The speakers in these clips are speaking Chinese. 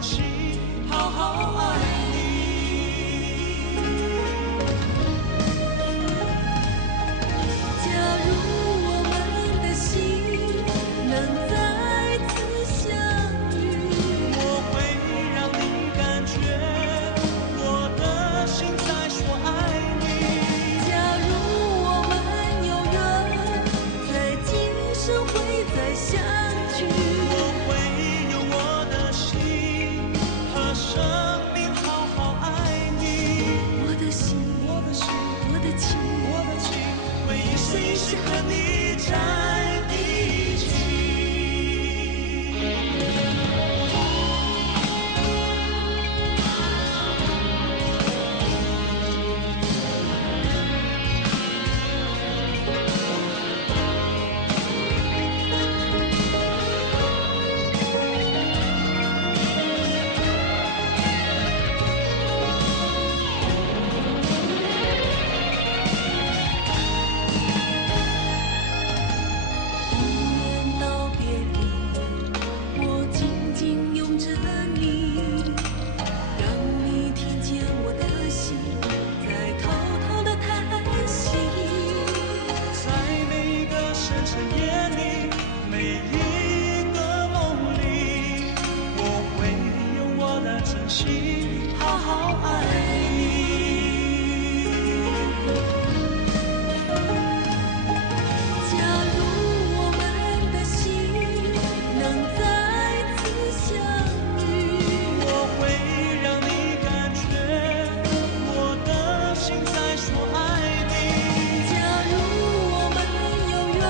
珍惜，好好爱你。假如我们的心能再次相遇，我会让你感觉我的心在说爱你。假如我们有缘，在今生会再相聚，我会用我的心和生命好好爱你。我的心，我的心，我的情，我的情，会一生一世和你在一起。年道别离，我紧紧拥着你，让你听见我的心在偷偷的叹息。在每一个深深夜里，每一个梦里，我会用我的真心好好爱你。假如我们的心能再次相遇，我会让你感觉我的心在说爱你。假如我们有缘，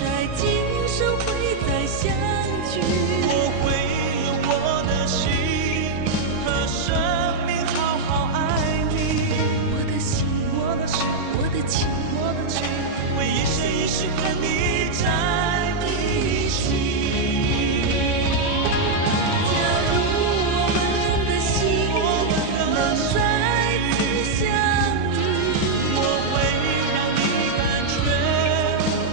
在今生会再相聚，我会用我的心和生命好好爱你。我的心，我的心，我的情，我的情，会一生一世和你在一起。假如我们的心能再次相遇，我会让你感觉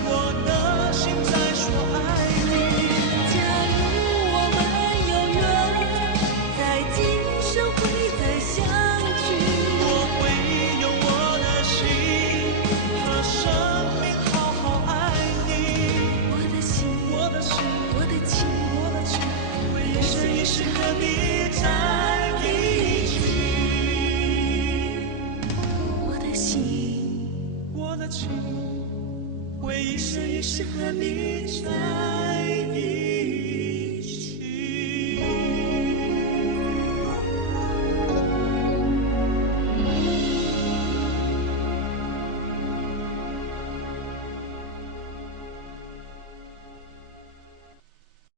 我的心在说爱你。假如我们有缘，在今生会再相聚，我会用我的心和生命好好爱你。我的心，我的心，我的情，我的情，会一生一世和你在一起。我的心。我的情，会一生一世和你在一起。